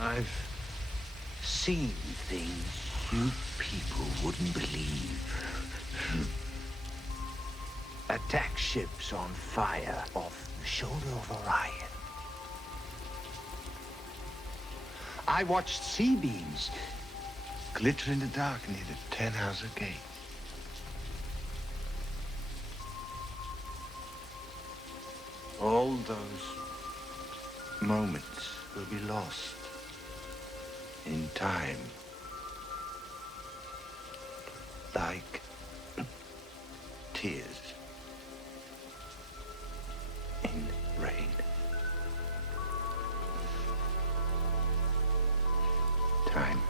I've seen things you people wouldn't believe. Attack ships on fire off the shoulder of Orion. I watched C-beams glitter in the dark near the 10-house gate. All those moments will be lost in time. Like tears in rain. Time.